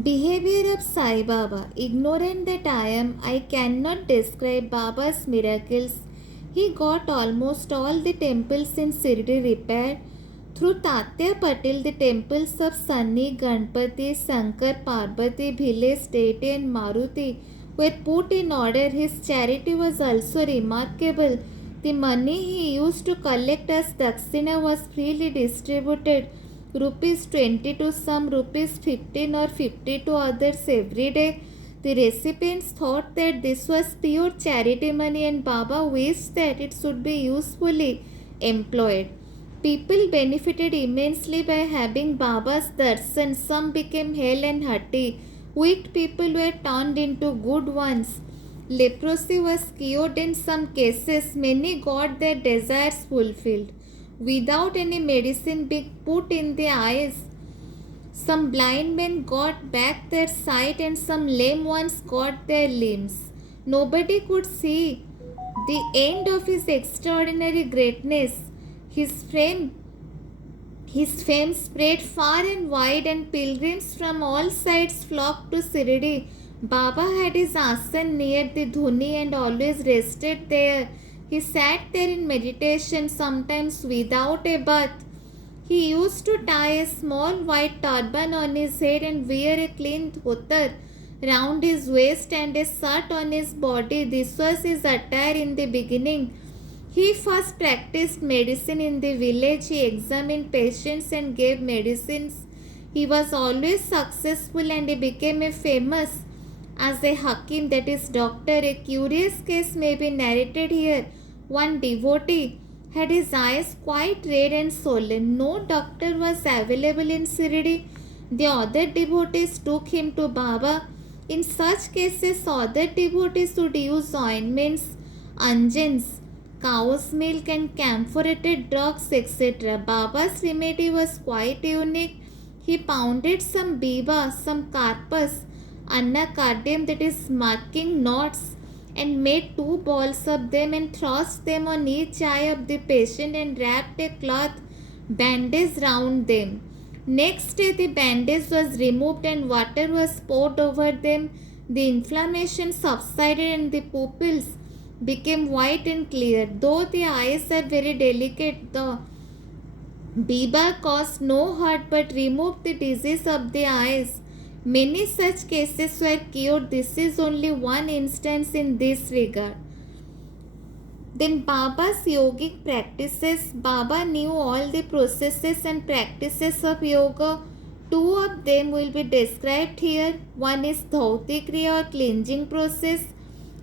Behavior of Sai Baba. Ignorant that I am, I cannot describe Baba's miracles. He got almost all the temples in Shirdi repaired. Through Tatya Patil, the temples of Sunni, Ganpati, Sankar, Parvati, Bhile, Deity and Maruti were put in order. His charity was also remarkable. The money he used to collect as Dakshina was freely distributed. Rupees 20 to some, rupees 15 or 50 to others every day. The recipients thought that this was pure charity money and Baba wished that it should be usefully employed. People benefited immensely by having Baba's darshan. Some became hale and hearty. Weak people were turned into good ones. Leprosy was cured in some cases. Many got their desires fulfilled without any medicine being put in the eyes. Some blind men got back their sight and some lame ones got their limbs. Nobody could see the end of his extraordinary greatness. His fame, his fame spread far and wide, and pilgrims from all sides flocked to Shirdi. Baba had his asan near the dhuni and always rested there. He sat there in meditation, sometimes without a bath. He used to tie a small white turban on his head and wear a clean dhotar round his waist and a shirt on his body. This was his attire in the beginning. He first practiced medicine in the village. He examined patients and gave medicines. He was always successful and he became a famous as a hakim, that is doctor. A curious case may be narrated here. One devotee had his eyes quite red and swollen. No doctor was available in Shirdi. The other devotees took him to Baba. In such cases, other devotees would use ointments, unguents, cow's milk and camphorated drugs, etc. Baba's remedy was quite unique. He pounded some biba, some carpus, anacardium, that is marking knots, and made two balls of them and thrust them on each eye of the patient and wrapped a cloth bandage round them. Next day the bandage was removed and water was poured over them. The inflammation subsided and the pupils became white and clear. Though the eyes are very delicate, the Biba caused no hurt but removed the disease of the eyes. Many such cases were cured. This is only one instance in this regard. Then Baba's yogic practices. Baba knew all the processes and practices of yoga. Two of them will be described here. One is Dhauti Kriya or cleansing process.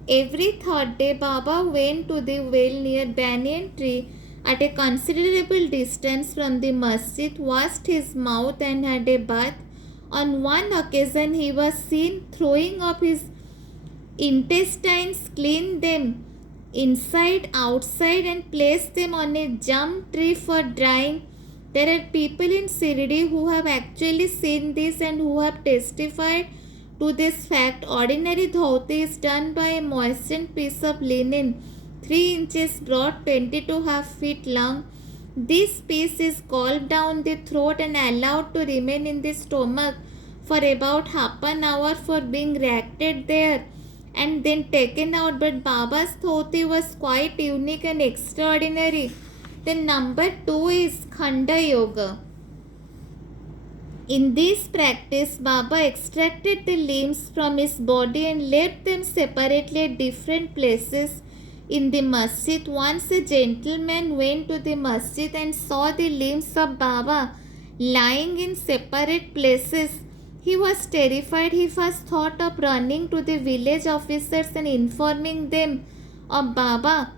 Every third day Baba went to the well near banyan tree at a considerable distance from the masjid, washed his mouth and had a bath. On one occasion he was seen throwing up his intestines, cleaned them inside, outside and placed them on a jam tree for drying. There are people in Shirdi who have actually seen this and who have testified to this fact. Ordinary dhoti is done by a moistened piece of linen 3 inches broad, 22 feet long. This piece is gulped down the throat and allowed to remain in the stomach for about half an hour for being reacted there and then taken out. But Baba's dhoti was quite unique and extraordinary. Then number 2 is Khanda Yoga. In this practice, Baba extracted the limbs from his body and left them separately at different places in the masjid. Once a gentleman went to the masjid and saw the limbs of Baba lying in separate places. He was terrified. He first thought of running to the village officers and informing them of Baba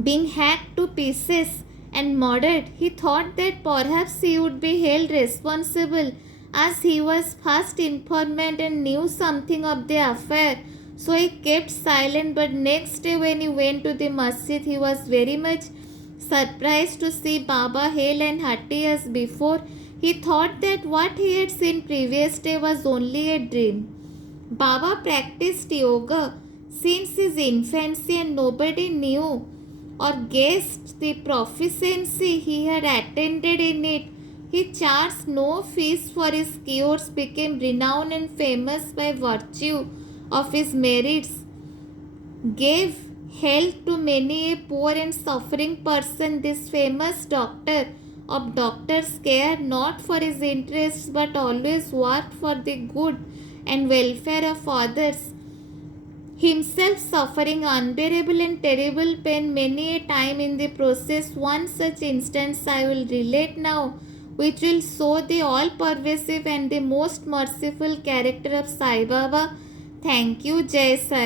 being hacked to pieces and murdered. He thought that perhaps he would be held responsible as he was first informant and knew something of the affair. So he kept silent. But next day when he went to the masjid, he was very much surprised to see Baba hale and hearty as before. He thought that what he had seen previous day was only a dream. Baba practiced yoga since his infancy and nobody knew or guessed the proficiency he had attained in it. He charged no fees for his cures, became renowned and famous by virtue of his merits, gave health to many a poor and suffering person. This famous doctor of doctors cared not for his interests but always worked for the good and welfare of others, himself suffering unbearable and terrible pain many a time in the process. One such instance I will relate now, which will show the all pervasive and the most merciful character of Sai Baba. Thank you, Jai Sai.